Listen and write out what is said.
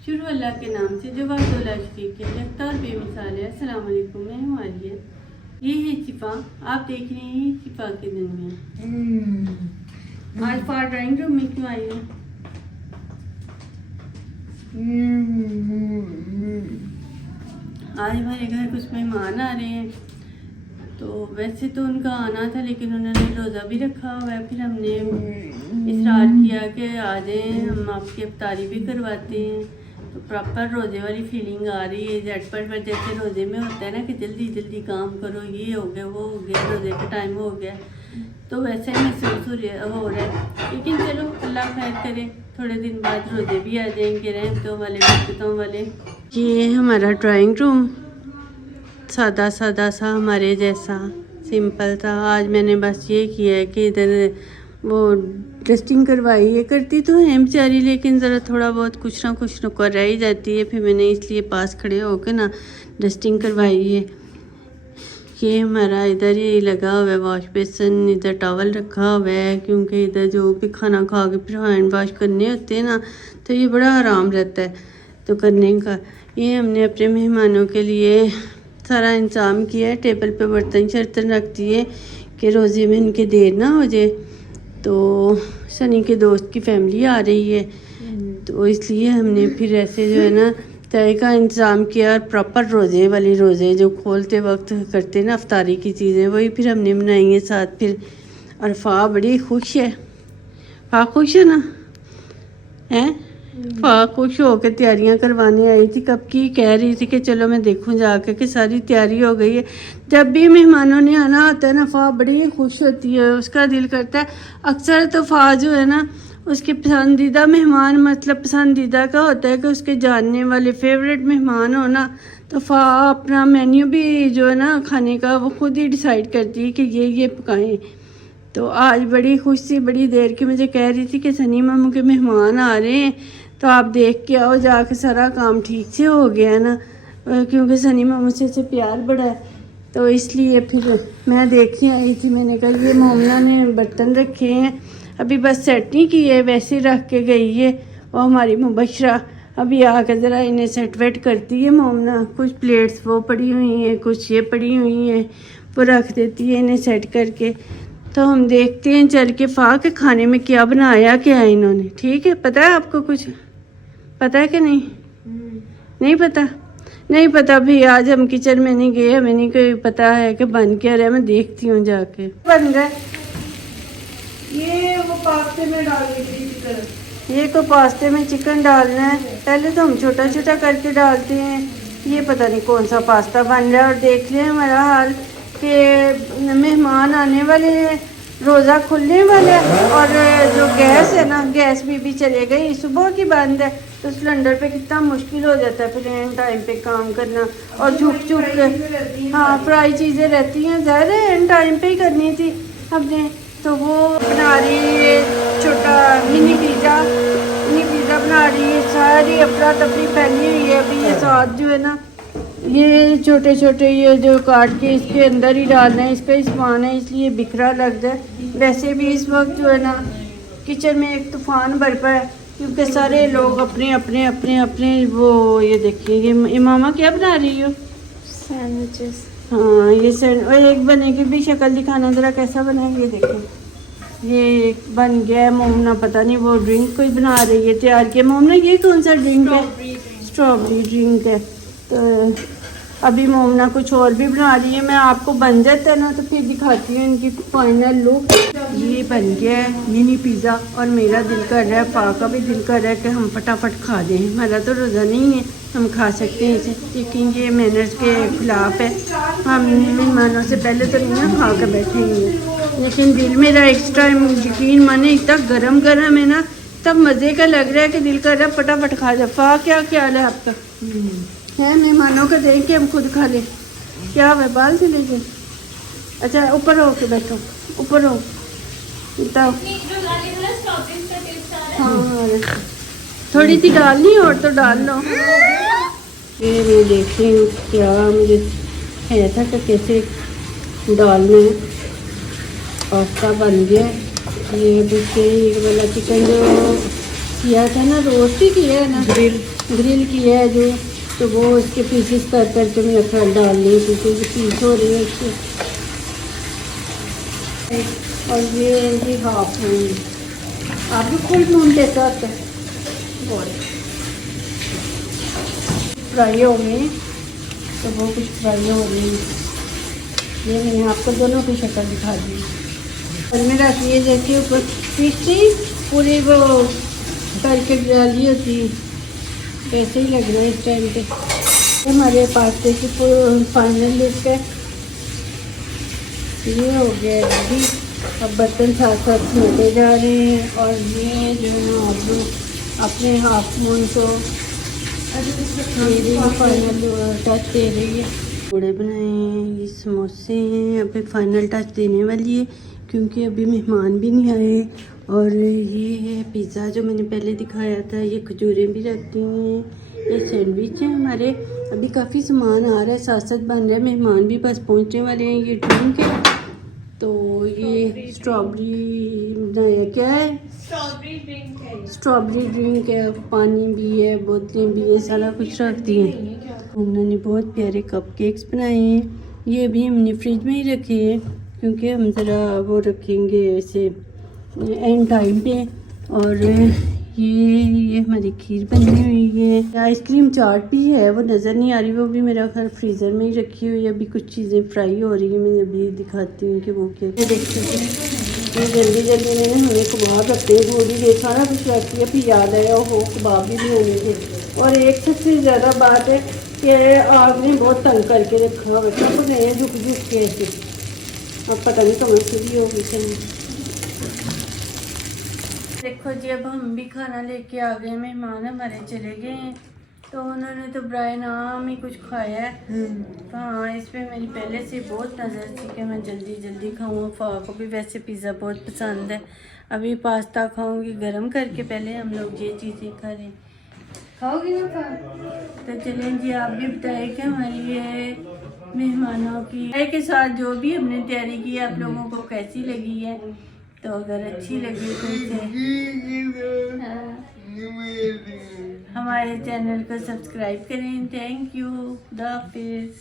शुरू अल्लाह के नाम से जो वाक़ शरीक के रफ्तार बेमिसाल है। अस्सलाम वालेकुम, मैं हूँ आलिया। ये है शिफा, आप देख रहे हैं शिफा के दुनिया। आज फॉर ड्राइंग रूम में क्यों आई हो? आज हमारे घर कुछ मेहमान आ रहे हैं, तो वैसे तो उनका आना था लेकिन उन्होंने रोज़ा भी रखा हुआ है। फिर हमने इसरार किया कि आ जाएँ, हम आपकी इफ्तारी भी करवाते हैं। तो प्रॉपर रोज़े वाली फीलिंग आ रही है। झटपट पर जैसे रोज़े में होता है ना कि जल्दी जल्दी काम करो, ये हो गया वो हो गया, रोज़े का टाइम हो गया, तो वैसे ही महसूस हो रहा है। लेकिन चलो अल्लाह खैर करे, थोड़े दिन बाद रोज़े भी आ जाएंगे रहमतों वाले बरकतों वाले। ये हमारा ड्राइंग रूम सादा सादा सा हमारे जैसा सिंपल था। आज मैंने बस ये किया है कि इधर वो डस्टिंग करवाई है। करती तो है बेचारी, लेकिन ज़रा थोड़ा बहुत कुछ ना कर रह ही जाती है। फिर मैंने इसलिए पास खड़े होकर ना डस्टिंग करवाई है। ये हमारा इधर ही लगा हुआ है वॉश बेसन, इधर टॉवल रखा हुआ है, क्योंकि इधर जो भी खाना खा के फिर हैंड वॉश करने होते हैं ना, तो ये बड़ा आराम रहता है तो करने का। ये हमने अपने मेहमानों के लिए सारा इंतज़ाम किया है। टेबल पे बर्तन शर्तन रख दिए कि रोज़े में इनके देर ना हो जाए। तो सनी के दोस्त की फैमिली आ रही है, तो इसलिए हमने फिर ऐसे जो है ना चाय का इंतज़ाम किया। और प्रॉपर रोज़े जो खोलते वक्त करते ना अफ्तारी की चीज़ें, वही फिर हमने बनाई है साथ। फिर और फ़ा बड़ी खुश है। फ़ा खुश है ना? हैं? फ़ा खुश हो के तैयारियाँ करवाने आई थी। कब की कह रही थी कि चलो मैं देखूं जाके कि सारी तैयारी हो गई है। जब भी मेहमानों ने आना होता है ना, फ़ा बड़ी खुश होती है, उसका दिल करता है। अक्सर तो फ़ा जो है ना उसके पसंदीदा मेहमान, मतलब पसंदीदा का होता है कि उसके जानने वाले फेवरेट मेहमान हो ना, तो फ़ा अपना मेन्यू भी जो है ना खाने का वो खुद ही डिसाइड करती है कि ये पकाएं। तो आज बड़ी खुश थी, बड़ी देर की मुझे कह रही थी कि सनी मामू के मेहमान आ रहे हैं, तो आप देख के आओ जाके। सारा काम ठीक से हो गया है ना, क्योंकि सनी मामू से प्यार बड़ा है, तो इसलिए फिर मैं देखी आई थी। मैंने कहा ये मोमना ने बर्तन रखे हैं, अभी बस सेट नहीं किए, वैसे ही रख के गई है। और हमारी मुबशरा अभी आकर ज़रा इन्हें सेट वेट करती है। मोमना कुछ प्लेट्स वो पड़ी हुई हैं, कुछ ये पड़ी हुई हैं, वो रख देती है इन्हें सेट करके। तो हम देखते हैं चल के फ़ा के खाने में क्या बनाया क्या है इन्होंने। ठीक है, पता है आपको? कुछ पता है कि नहीं? नहीं पता? नहीं पता भी। आज हम किचन में नहीं गए, हमें नहीं कोई पता है कि बन क्या रहा है। मैं देखती हूँ जाके। बन रहा है ये वो पास्ते में डालने के लिए चिकन। ये को पास्ते में चिकन डालना है। पहले तो हम छोटा छोटा करके डालते हैं। ये पता नहीं कौन सा पास्ता बन रहा है। और देख लें हमारा हाल कि मेहमान आने वाले हैं, रोज़ा खुलने वाला है, और जो गैस है ना, गैस भी चले गई, सुबह की बंद है। तो सिलेंडर पे कितना मुश्किल हो जाता है फिर एंड टाइम पे काम करना। और झुक के हाँ फ्राई चीज़ें रहती हैं, ज़्यादा एंड टाइम पे ही करनी थी हमने। तो वो बना रही है छोटा मिनी पिज़्ज़ा बना रही है। सारी अफरा तफरी फैली हुई है। अभी ये साथ जो है ना, ये छोटे छोटे ये जो काट के इसके अंदर ही डालना है, इसका ही सामान है, इसलिए बिखरा लग रहा है। वैसे भी इस वक्त जो है ना किचन में एक तूफ़ान बरपा है, क्योंकि सारे लोग अपने अपने अपने अपने वो ये देखिए ये मामा क्या बना रही हो? सैंडविचेस। हाँ ये और एक बनेगी भी, शक्ल दिखाना ज़रा कैसा बना है। ये देखो ये बन गया है। मोमना पता नहीं वो ड्रिंक कोई बना रही है, तैयार किया। मोमना ये कौन सा ड्रिंक है? स्ट्रॉबेरी ड्रिंक है। तो अभी मोमना कुछ और भी बना रही है। मैं आपको बन जाता है ना तो फिर दिखाती हूँ इनकी फाइनल लुक। ये बन गया है मिनी पिज़्ज़ा, और मेरा दिल कर रहा है, फ़ा का भी दिल कर रहा है कि हम फटाफट खा दें। हमारा तो रोज़ा नहीं है, हम खा सकते हैं इसे, लेकिन ये मैनर्स के ख़िलाफ़ है। हम मेहमानों से पहले तो नहीं ना खा कर बैठेंगे। लेकिन दिल मेरा एक्स्ट्रा यकीन माने इतना गरम गरम है ना, तब मज़े का लग रहा है कि दिल कर रहा है फटाफट खा जाए। फ़ा क्या ख्याल है आपका? है मेहमानों को देख के हम खुद खा लें? क्या है बाल से लेके? अच्छा ऊपर हो के बैठो, ऊपर हो बताओ। हाँ थोड़ी सी डालनी और तो डाल लो। ये मैं देख रही हूँ क्या मुझे है था कि कैसे डालना है। पास्ता बन गया। ये वाला चिकन जो किया था ना, रोस्ट ही किया है ना, ग्रिल किया है जो, तो वो इसके पीसेस कर करके मेरा ख्याल डाल रही है, क्योंकि पीस हो रही है इसके। और ये जी हाफ मून, आप भी फुल मून के साथ फ्राई हो गए, तो वो कुछ फ्राई हो रही है। ये मैंने आपको दोनों की शक्ल दिखा दी। और में रखी है जैसे ऊपर फिश थी पूरी वो करके डाली होती, वैसे ही लगना है इस टाइम पे। हमारे पास्ते की फाइनल लिस्ट है, ये हो गया रेडी। अब बर्तन साथ साथ धोते जा रहे हैं। और ये जो है ना आलू अपने हाफ मून को मेरी फाइनल टच दे रही है। पूड़े बनाए हैं, ये समोसे हैं, अभी फाइनल टच देने वाली है क्योंकि अभी मेहमान भी नहीं आए। और ये है पिज़्ज़ा जो मैंने पहले दिखाया था, ये खजूरें भी रखती हैं, ये सैंडविच है हमारे। अभी काफ़ी सामान आ रहा है, साथ साथ बन रहा है, मेहमान भी बस पहुंचने वाले हैं। ये ड्रिंक है, तो ये स्ट्रॉबेरी बनाया क्या है, स्ट्रॉबेरी ड्रिंक है, पानी भी है, बोतलें भी है, सारा कुछ रखती हैं। उन्होंने बहुत प्यारे कप केक्स बनाए हैं, ये भी हमने फ्रिज में ही रखे हैं क्योंकि हम ज़रा वो रखेंगे ऐसे एंड टाइम पे। और ये हमारी खीर बनी हुई है, आइसक्रीम चाट भी है, वो नज़र नहीं आ रही, वो भी मेरा घर फ्रीज़र में ही रखी हुई है। अभी कुछ चीज़ें फ्राई हो रही है, मैं अभी दिखाती हूँ कि वो क्या देखती हूँ। ये जल्दी जल्दी मैंने हमें कबाब रखते हैं, गोली ये सारा कुछ रखती है, फिर याद आया हो कबाब भी होने थे। और एक सबसे ज़्यादा बात है कि आग ने बहुत तंग करके रखा हुआ है, सब गए झुक झुक के ऐसे, अब पता नहीं कहाँ से भी होगी चली। देखो जी, अब हम भी खाना लेके आ गए, मेहमान हमारे चले गए हैं, तो उन्होंने तो ब्राय नाम ही कुछ खाया है। हाँ, इस पर मेरी पहले से बहुत नज़र थी कि मैं जल्दी जल्दी खाऊँ। अफ़ा को भी वैसे पिज़्ज़ा बहुत पसंद है। अभी पास्ता खाऊंगी गरम करके, पहले हम लोग ये चीज़ें खा रहे। खाओगी ना खा? तो चलें जी, आप भी बताएं कि हमारी ये मेहमानों की के साथ जो भी हमने तैयारी की है आप लोगों को कैसी लगी है। तो अगर अच्छी लगी तो इसे हमारे चैनल को सब्सक्राइब करें। थैंक यू, खुदा हाफिज़।